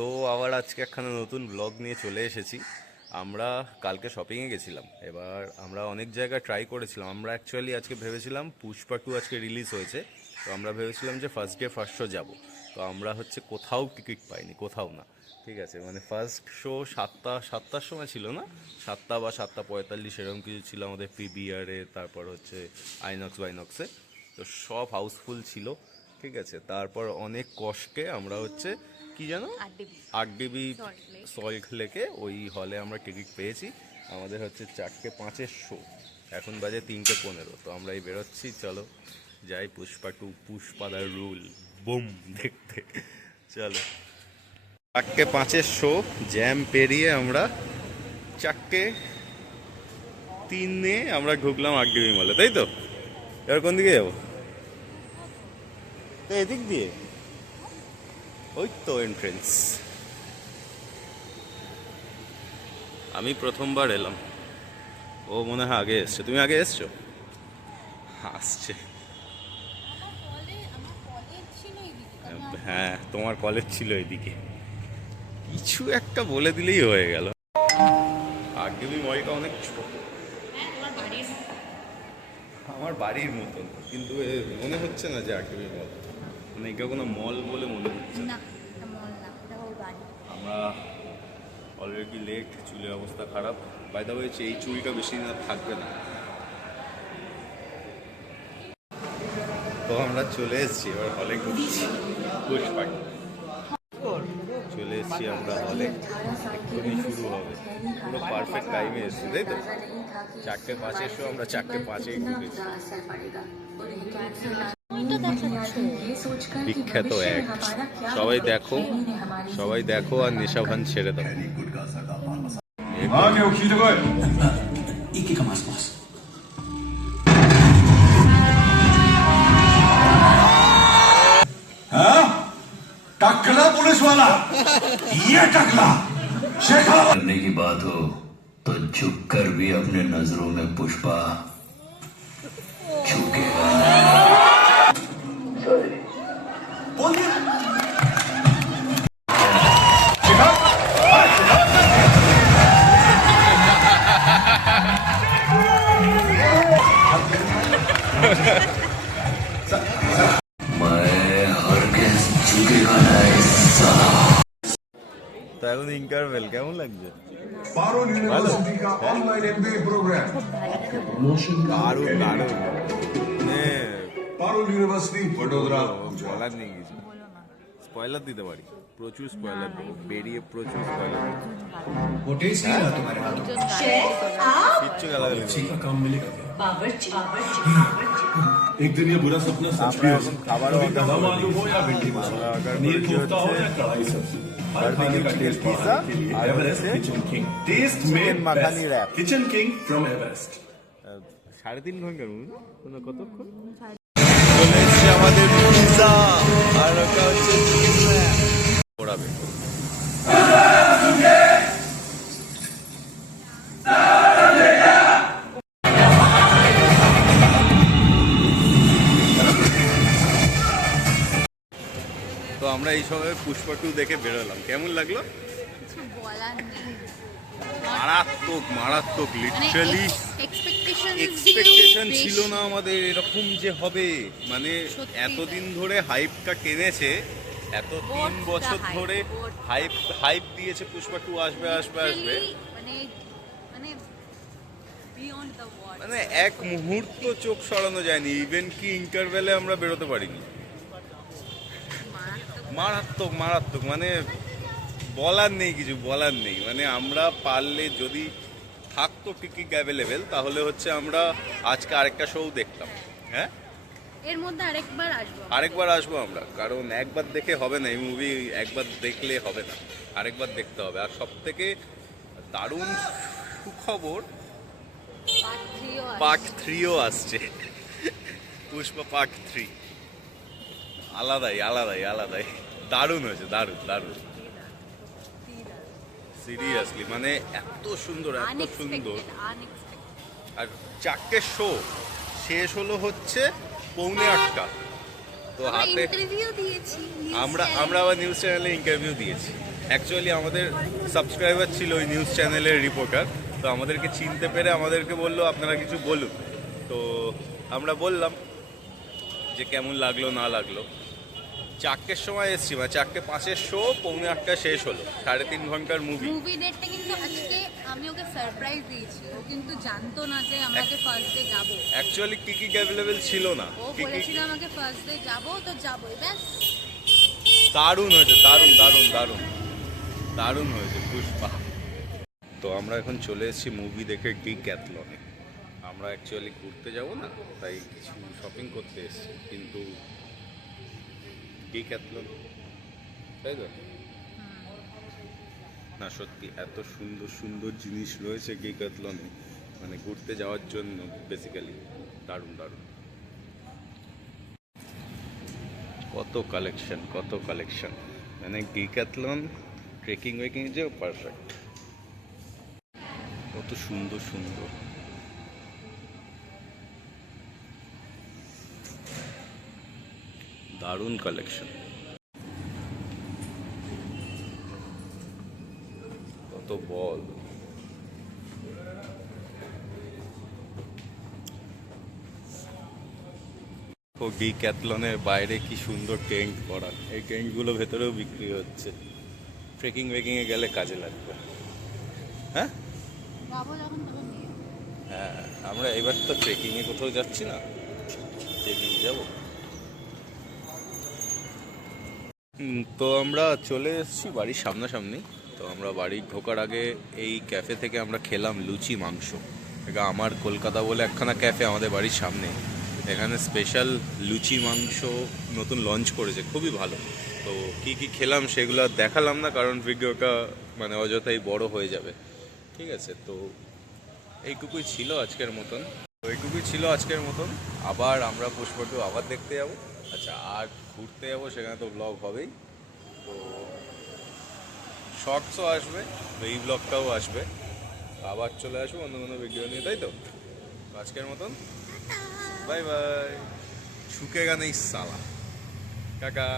তো আবার আজকে একখানা নতুন ব্লগ নিয়ে চলে এসেছি। আমরা কালকে শপিংয়ে গেছিলাম, এবার আমরা অনেক জায়গায় ট্রাই করেছিলাম। আমরা অ্যাকচুয়ালি আজকে ভেবেছিলাম পুষ্পা 2 আজকে রিলিজ হয়েছে, তো আমরা ভেবেছিলাম যে ফার্স্ট ডে ফার্স্ট শো যাবো। তো আমরা কোথাও টিকিট পাইনি, কোথাও না। ঠিক আছে, মানে ফার্স্ট শো সাতটার সময় ছিল না, 7টা বা 7:45 এরকম কিছু ছিল আমাদের পিবিআরে, তারপর আইনক্সে। তো সব হাউসফুল ছিল। ঠিক আছে, তারপর অনেক কষ্টে আমরা কি জানো 8 ডিবি সল্ট লেকে ওই হলে আমরা টিকিট পেয়েছি। আমাদের 4:05 শো, এখন বাজে 3:15। তো আমরা এই বেরোচ্ছি, চলো যাই Pushpa 2 Pushpa the rule broom দেখতে। চলো 4:05 শো, জ্যাম পেরিয়ে আমরা 4:03 আমরা ঢুকলাম 8 ডিবি মলে, তাই তো? এবার কোন দিকে যাবো? তো এদিক দিয়ে, ওই তো এন্ট্রেন্স। আমি প্রথমবার এলাম, ও মনে হয় আগে এসছে। তুমি আগে এসছো? আসছে, হ্যাঁ তোমার কলেজ ছিল এদিকে। কিছু একটা বলে দিলেই হয়ে গেল। 8 ডিবি মলটা অনেক ছোট, আমার বাড়ির মতন, কিন্তু মনে হচ্ছে না যে 8 ডিবি মল, মানে এটা কোনো মল বলে মনে হচ্ছে না। আমরা অলরেডি লেট, চুলের অবস্থা খারাপ। বাইদা হয়েছে, এই চুলটা বেশি দিন আর থাকবে না। তো আমরা চলে এসেছি, এবার হলে ঢুকছি। পুষ্পা চলে এসেছি আমরা হলে, এক্ষুনি শুরু হবে। পুরো পারফেক্ট টাইমে এসেছি, তাই তো? 4:05 শো, আমরা 4:05 ঢুকেছি। বিখ্যাত এক, সবাই দেখো আর নেশা ভান ছেড়ে দাও। टकला पुलिस वाला, ये टकला करने की बात हो तो झुक कर भी अपने नजरों में पुष्पा झुकेगा। তো এখন ইন্টারভেল কেমন লাগছে? पारुल यूनिवर्सिटी का ऑनलाइन एमबीए प्रोग्राम দারুণ দারুণ। पारुल यूनिवर्सिटी वडोदरा। বলার নেই কিছু, স্পয়লার দিতে পারি, প্রচুর স্পয়লার দেবো, বেরিয়ে প্রচুর স্পয়লার দেবো। কিচ্ছু গালাগালি का काम मिलेगा क्या? बावर्ची एक दिन ये बुरा सपना सच भी हो এখন सकता খাবারও है। অর্ডার दम করে आलू हो या भिंडी मसाला, पनीर कोफ्ता हो या कढ़ाई सब्जी, हर खाने का टेस्ट पिज़्ज़ा बढ़ाने के लिए और एवरेस्ट वैसे किचन किंग टेस्ट चिकन में makhani wrap. Kitchen king from Everest. 3.5 ঘন্টার মুভি, কতক্ষণ? চলে এসছে আমাদের পিৎজা, আর ওটা হচ্ছে চিজ র‍্যাপ পড়াবে। তো আমরা এই সময় পুষ্পা 2 দেখে বেরোলাম, কেমন লাগলো? মারাত্মক লিটারালি এক্সপেকটেশন ছিল না আমাদের এরকম যে হবে। মানে এতদিন ধরে হাইপটা টেনেছে, এত 3 বছর ধরে হাইপ দিয়েছে পুষ্পা 2 আসবে। মানে এক মুহূর্ত চোখ সরানো যায়নি, ইভেন কি ইন্টারভেলে আমরা বেরোতে পারিনি। মারাত্মক মানে বলার নেই। মানে আমরা পারলে যদি থাকতো টিকিট অ্যাভেলেবেল, তাহলে আমরা আজকে আরেকটা শো দেখতাম। হ্যাঁ, এর মধ্যে আরেকবার আসবো আমরা, কারণ একবার দেখে হবে না, এই মুভি একবার দেখলে হবে না, আরেকবার দেখতে হবে। আর সব থেকে দারুণ সুখবর, পার্ট 3ও আসছে। পুষ্পা পার্ট 3 আলাদাই দারুণ হয়েছে, দারুণ সিরিয়াসলি। মানে এত সুন্দর। আর 4টে শো শেষ হলো 7:45। তো হাতে আমরা আবার নিউজ চ্যানেলে ইন্টারভিউ দিয়েছি। অ্যাকচুয়ালি আমাদের সাবস্ক্রাইবার ছিল ওই নিউজ চ্যানেলের রিপোর্টার, তো আমাদেরকে চিনতে পেরে আমাদেরকে বললো আপনারা কিছু বলুন। তো আমরা বললাম যে কেমন লাগলো না লাগলো। 4টের সময় এসছি, মানে 4:05 শো, 7:45 শেষ হলো, 3.5 ঘন্টার মুভি। মুভি ডেটটা কিন্তু আজকে আমি ওকে সারপ্রাইজ দিয়েছি, ও কিন্তু জানতো না যে আমাকে ফার্স্ট ডে যাবো। অ্যাকচুয়ালি টিকিট অ্যাভেলেবেল ছিল না। ও বলেছিল আমাকে ফার্স্ট ডে যাবো, তো যাবোই ব্যাস। দারুণ হয়েছে, দারুণ দারুণ দারুণ দারুণ হয়েছে পুষ্পা। তো আমরা এখন চলে এসেছি মুভি দেখে ডিক্যাথলনে। আমরা অ্যাকচুয়ালি ঘুরতে যাব না, তাই কিছু শপিং করতে এসেছি, কিন্তু ডিক্যাথলন, তাই তো না? সত্যি এত সুন্দর সুন্দর জিনিস রয়েছে ডিক্যাথলনে, মানে ঘুরতে যাওয়ার জন্য বেসিক্যালি দারুণ দারুণ। কত কালেকশন, কত কালেকশন, মানে ডিক্যাথলন ট্রেকিং ওয়েকিং যে পারফেক্ট। কত সুন্দর সুন্দর, দারুণ কালেকশন। কত বল, ও ডিক্যাথলনের বাইরে কি সুন্দর টেন্ট করা, এই টেন্টগুলো ভেতরেও বিক্রি হচ্ছে, ট্রেকিং ওয়েকিংয়ে গেলে কাজে লাগবে। হ্যাঁ যাবো যখন তখন নিয়ে। হ্যাঁ, আমরা এবার তো ট্রেকিংয়ে কোথাও যাচ্ছি না, যে নিয়ে যাবো। তো আমরা চলে এসেছি বাড়ির সামনাসামনি। তো আমরা বাড়ি ঢোকার আগে এই ক্যাফে থেকে আমরা খেলাম লুচি মাংস। এটা আমার কলকাতা বলে একখানা ক্যাফে আমাদের বাড়ির সামনে, এখানে স্পেশাল লুচি মাংস নতুন লঞ্চ করেছে, খুবই ভালো। তো কি কি খেলাম সেগুলো আর দেখালাম না, কারণ ভিডিওটা মানে অযথাই বড় হয়ে যাবে। ঠিক আছে, তো এইটুকুই ছিল আজকের মতন, আবার আমরা পুষ্পা 2 আবার দেখতে যাবো। আচ্ছা, আর ঘুরতে যাবো, সেখানে তো ব্লগ হবেই, তো শর্টসও আসবে, তো এই ব্লগটাও আসবে, আবার চলে আসবো অন্য কোনো ভিডিও নিয়ে, তাই তো? আজকের মতন বাই বাই। ছুকেগা নেই সালা, কাকা।